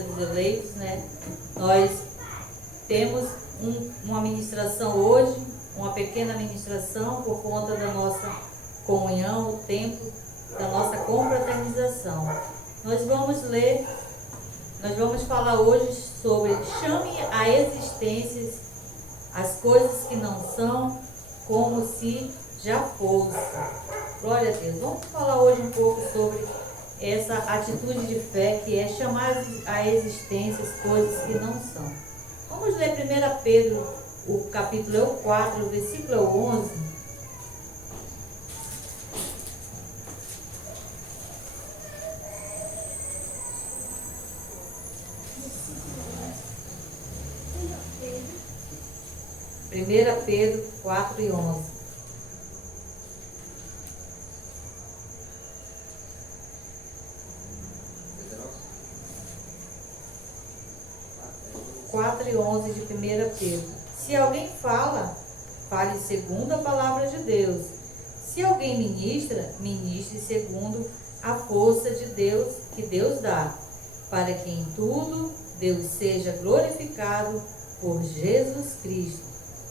dos eleitos, né? Nós temos uma ministração hoje, uma pequena ministração por conta da nossa comunhão, o tempo da nossa confraternização. Nós vamos falar hoje sobre chame a existência as coisas que não são como se já fossem. Glória a Deus. Vamos falar hoje um pouco sobre essa atitude de fé que é chamar a existência as coisas que não são. Vamos ler 1 Pedro, o capítulo 4, o versículo 11. Primeira Pedro 4 e 11. E 11 de 1 Pedro. Se alguém fala, fale segundo a palavra de Deus. Se alguém ministra, ministre segundo a força de Deus que Deus dá, para que em tudo Deus seja glorificado por Jesus Cristo.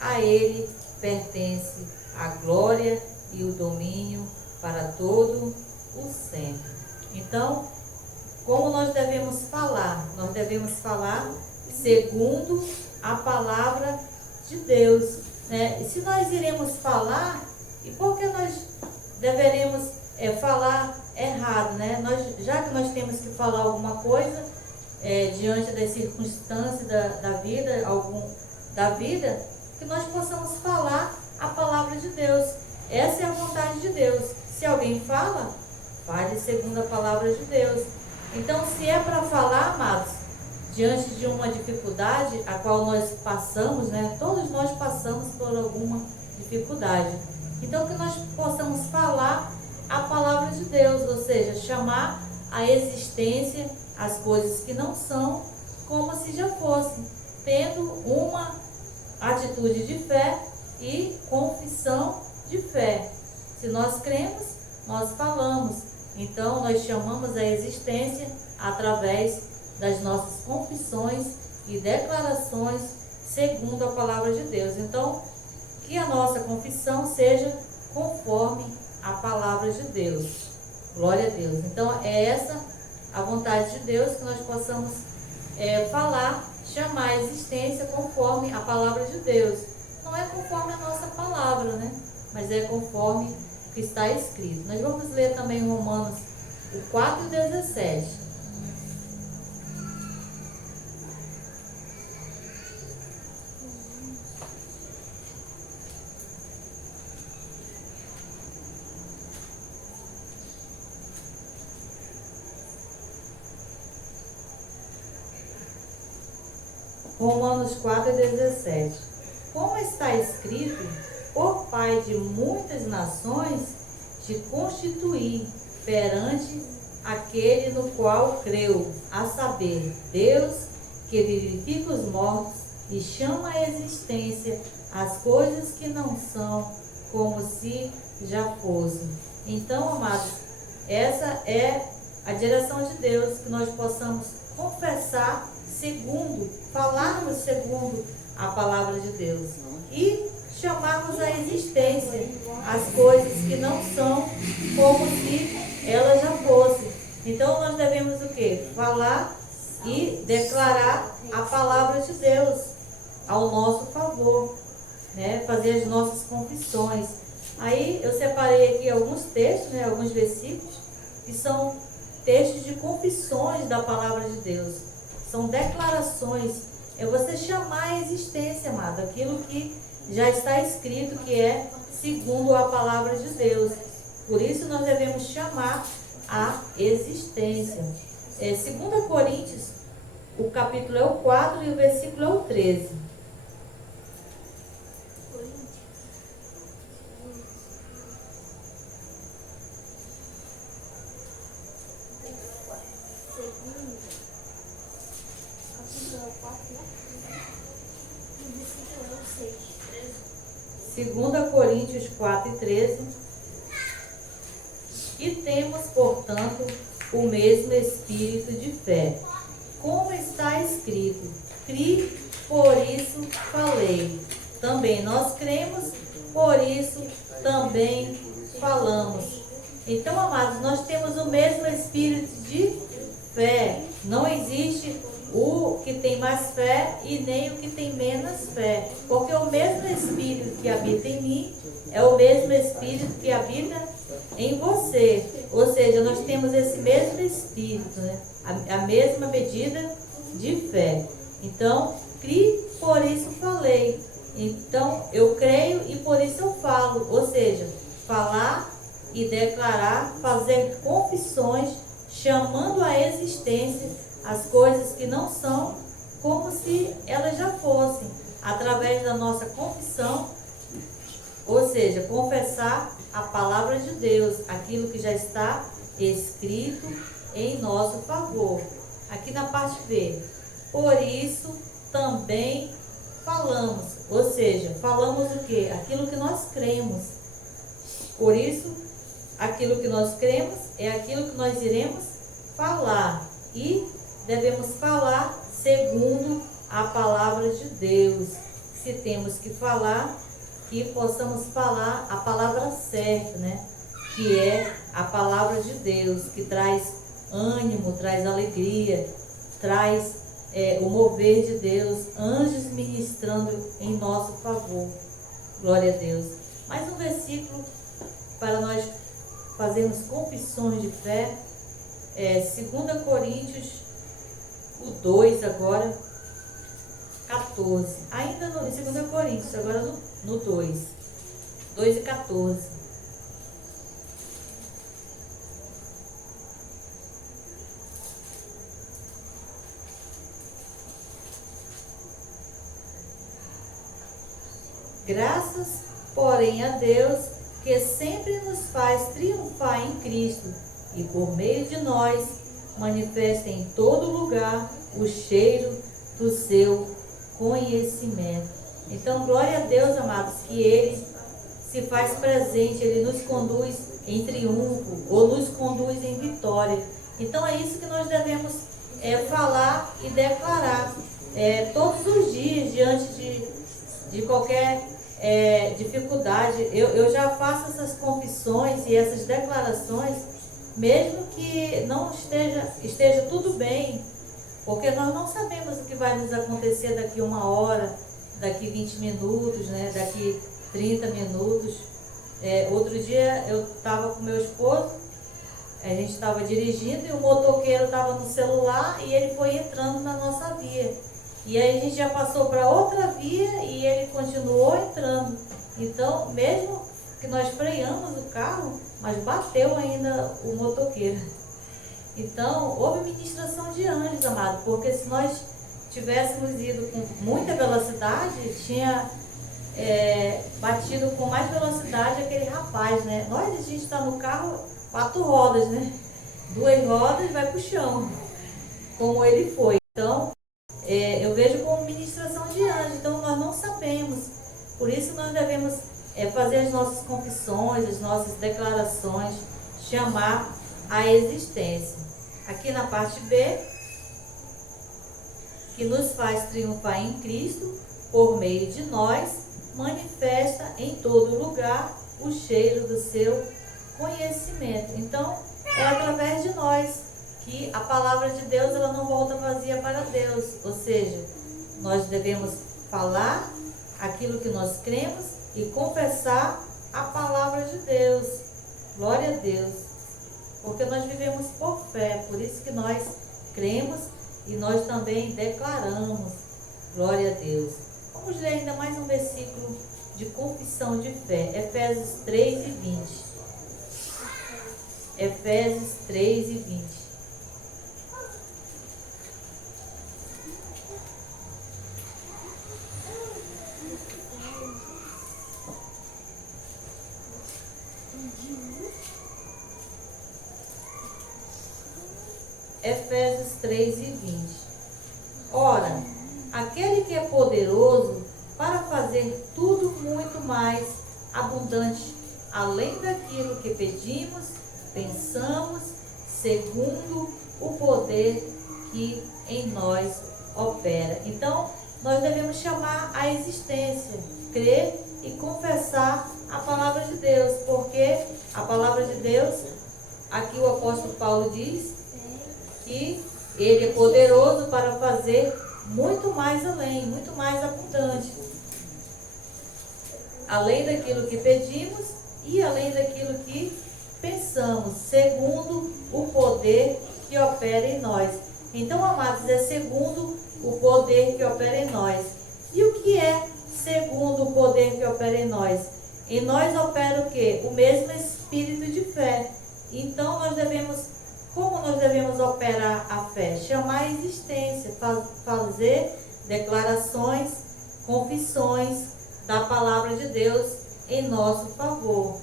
A Ele pertence a glória e o domínio para todo o sempre. Então, como nós devemos falar? Nós devemos falar segundo a palavra de Deus, né? E se nós iremos falar, e por que nós deveremos falar errado, né? Já que nós temos que falar alguma coisa diante das circunstâncias da vida, que nós possamos falar a palavra de Deus. Essa é a vontade de Deus. Se alguém fala, fale segundo a palavra de Deus. Então, se é para falar, amados, diante de uma dificuldade a qual nós passamos, né? Todos nós passamos por alguma dificuldade. Então, que nós possamos falar a palavra de Deus, ou seja, chamar a existência as coisas que não são como se já fossem, tendo uma atitude de fé e confissão de fé. Se nós cremos, nós falamos. Então, nós chamamos a existência através das nossas confissões e declarações segundo a palavra de Deus. Então, que a nossa confissão seja conforme a palavra de Deus. Glória a Deus. Então, é essa a vontade de Deus, que nós possamos falar, chamar a existência conforme a palavra de Deus. Não é conforme a nossa palavra, né? Mas é conforme o que está escrito. Nós vamos ler também Romanos 4 e 17. Romanos 4 e 17. Como está escrito, por Pai de muitas nações, te constituí perante aquele no qual creu, a saber, Deus que vivifica os mortos e chama à existência as coisas que não são como se já fossem. Então, amados, essa é a direção de Deus, que nós possamos confessar falarmos segundo a palavra de Deus e chamarmos à existência as coisas que não são como se elas já fossem. Então nós devemos o quê? Falar e declarar a palavra de Deus ao nosso favor, né? Fazer as nossas confissões. Aí eu separei aqui alguns textos, né? Alguns versículos que são textos de confissões da palavra de Deus. São declarações, é você chamar a existência, amado, aquilo que já está escrito, que é segundo a palavra de Deus. Por isso nós devemos chamar a existência. 2 Coríntios, o capítulo é o 4 e o versículo é o 13. Segunda Coríntios 4 e 13. E temos, portanto, o mesmo espírito de fé, como está escrito, cri, por isso falei. Também nós cremos, por isso também falamos. Então, amados, nós temos o mesmo espírito de fé. Não existe o que tem mais fé e nem o que tem menos fé. Porque o mesmo espírito que habita em mim é o mesmo espírito que habita em você. Ou seja, nós temos esse mesmo espírito, né? A mesma medida de fé. Então, crie, por isso falei. Então, eu creio e por isso eu falo. Ou seja, falar e declarar, fazer confissões, chamando à existência as coisas que não são, como se elas já fossem, através da nossa confissão, ou seja, confessar a palavra de Deus, aquilo que já está escrito em nosso favor. Aqui na parte B, por isso também falamos, ou seja, falamos o quê? Aquilo que nós cremos. Por isso, aquilo que nós cremos é aquilo que nós iremos falar. E devemos falar segundo a palavra de Deus. Se temos que falar, que possamos falar a palavra certa, né? Que é a palavra de Deus, que traz ânimo, traz alegria, traz o mover de Deus, anjos ministrando em nosso favor. Glória a Deus. Mais um versículo para nós fazermos confissões de fé. 2 Coríntios, o 2 agora, 14. Ainda em 2 Coríntios, agora no 2. 2 e 14. Graças, porém, a Deus, que sempre nos faz triunfar em Cristo, e por meio de nós manifesta em todo lugar o cheiro do seu conhecimento. Então, glória a Deus, amados, que Ele se faz presente, Ele nos conduz em triunfo, ou nos conduz em vitória. Então, é isso que nós devemos falar e declarar todos os dias, diante de qualquer dificuldade. Eu já faço essas confissões e essas declarações, mesmo que não esteja tudo bem, porque nós não sabemos o que vai nos acontecer daqui 1 hora, daqui 20 minutos, né? Daqui 30 minutos. Outro dia eu estava com meu esposo, a gente estava dirigindo e o motoqueiro estava no celular e ele foi entrando na nossa via. E aí a gente já passou para outra via e ele continuou entrando. Então, mesmo que nós freamos o carro, mas bateu ainda o motoqueiro. Então, houve ministração de anjos, amado, porque se nós tivéssemos ido com muita velocidade, tinha batido com mais velocidade aquele rapaz, né? A gente está no carro, 4 rodas, né? 2 rodas vai para o chão, como ele foi. Então, eu vejo como ministração de anjos, então nós não sabemos. Por isso nós devemos fazer as nossas confissões, as nossas declarações, chamar a existência. Aqui na parte B, que nos faz triunfar em Cristo, por meio de nós, manifesta em todo lugar o cheiro do seu conhecimento. Então, é através de nós que a palavra de Deus, ela não volta vazia para Deus. Ou seja, nós devemos falar aquilo que nós cremos e confessar a palavra de Deus. Glória a Deus. Porque nós vivemos por fé, por isso que nós cremos e nós também declaramos. Glória a Deus. Vamos ler ainda mais um versículo de confissão de fé. Efésios 3 e 20. Efésios 3 e 20. Efésios 3 e 20. Ora, aquele que é poderoso para fazer tudo muito mais abundante, além daquilo que pedimos, pensamos, segundo o poder que em nós opera. Então, nós devemos chamar a existência, crer e confessar a palavra de Deus, porque a palavra de Deus, aqui o apóstolo Paulo diz que ele é poderoso para fazer muito mais além, muito mais abundante, além daquilo que pedimos e além daquilo que pensamos, segundo o poder que opera em nós. Então, amados, é segundo o poder que opera em nós. E o que é segundo o poder que opera em nós? Em nós opera o quê? O mesmo espírito de fé. Então, como nós devemos operar a fé? Chamar a existência, fazer declarações, confissões da palavra de Deus em nosso favor.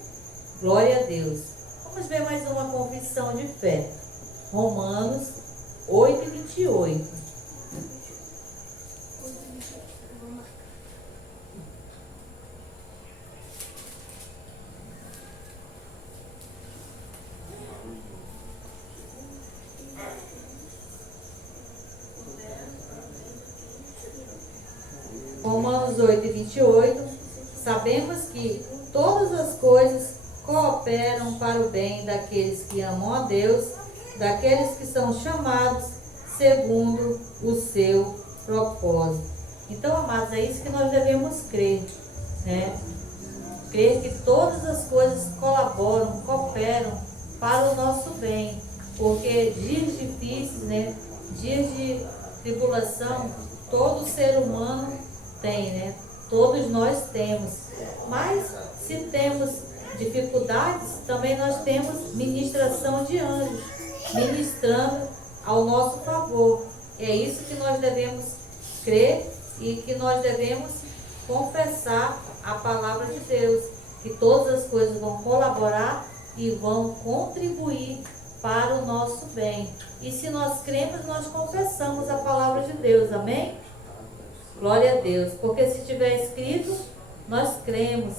Glória a Deus. Vamos ver mais uma confissão de fé. Romanos 8:28. Romanos 8:28. Sabemos que todas as coisas cooperam para o bem daqueles que amam a Deus, daqueles que são chamados segundo o seu propósito. Então, amados, é isso que nós devemos crer, né? Crer que todas as coisas colaboram, cooperam para o nosso bem, porque dias difíceis, né? Dias de tribulação, todo ser humano tem, né? Todos nós temos. Mas se temos dificuldades, também nós temos ministração de anjos, ministrando ao nosso favor. É isso que nós devemos crer e que nós devemos confessar a palavra de Deus, que todas as coisas vão colaborar e vão contribuir para o nosso bem. E se nós cremos, nós confessamos a palavra de Deus, amém? Glória a Deus, porque se tiver escrito, nós cremos.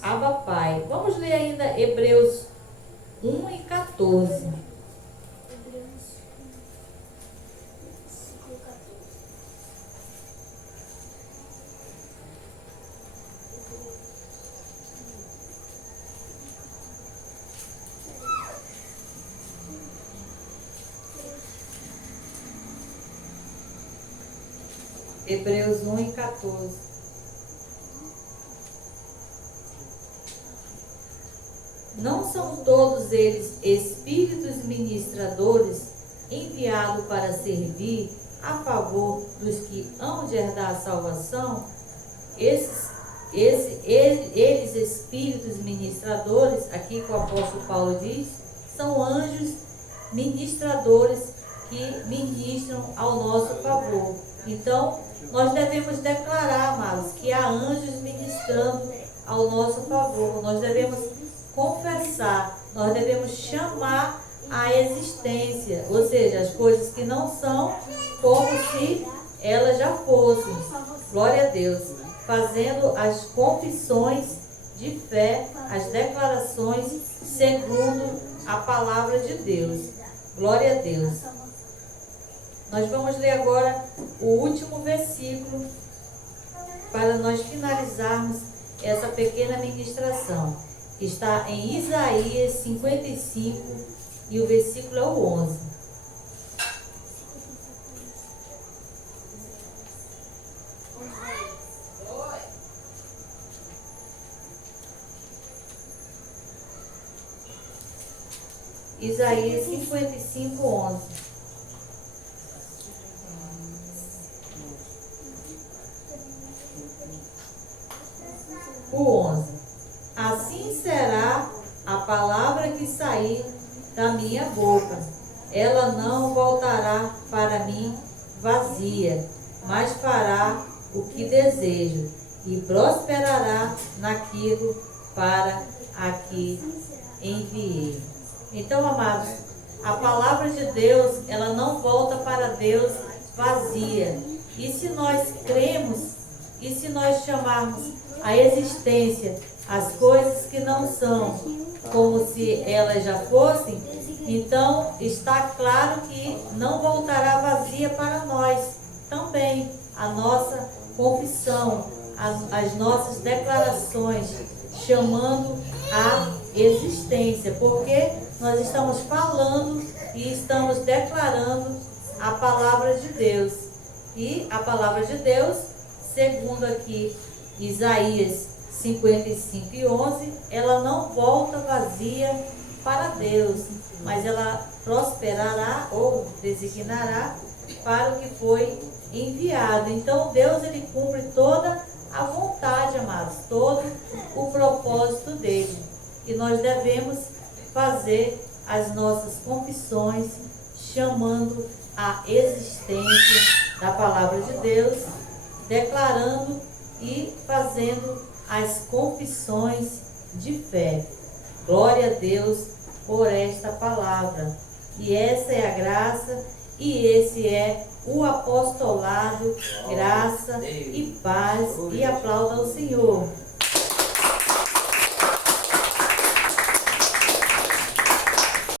Abba Pai. Vamos ler ainda Hebreus 1:14. Hebreus 1:14. Não são todos eles espíritos ministradores enviados para servir a favor dos que hão de herdar a salvação? Eles espíritos ministradores, aqui que o apóstolo Paulo diz, são anjos ministradores que ministram ao nosso favor. Então, nós devemos declarar, amados, que há anjos ministrando ao nosso favor. Nós devemos confessar, nós devemos chamar a existência, ou seja, as coisas que não são, como se elas já fossem. Glória a Deus. Fazendo as confissões de fé, as declarações segundo a palavra de Deus. Glória a Deus. Nós vamos ler agora o último versículo para nós finalizarmos essa pequena ministração. Está em Isaías 55 e o versículo é o 11. Isaías 55, 11. O 11. Assim será a palavra que sair da minha boca. Ela não voltará para mim vazia, mas fará o que desejo e prosperará naquilo para aqui enviei. Então, amados, a palavra de Deus, ela não volta para Deus vazia. E se nós cremos, e se nós chamarmos a existência as coisas que não são como se elas já fossem, Então, está claro que não voltará vazia para nós também a nossa confissão, as nossas declarações, chamando a existência, porque nós estamos falando e estamos declarando a palavra de Deus. E a palavra de Deus, segundo aqui Isaías 55:11, ela não volta vazia para Deus, mas ela prosperará ou designará para o que foi enviado. Então Deus, ele cumpre toda a vontade, amados, todo o propósito dele. E nós devemos fazer as nossas confissões, chamando a existência da palavra de Deus, declarando e fazendo as confissões de fé. Glória a Deus por esta palavra. E essa é a graça e esse é o apostolado, graça e paz. E aplauda ao Senhor.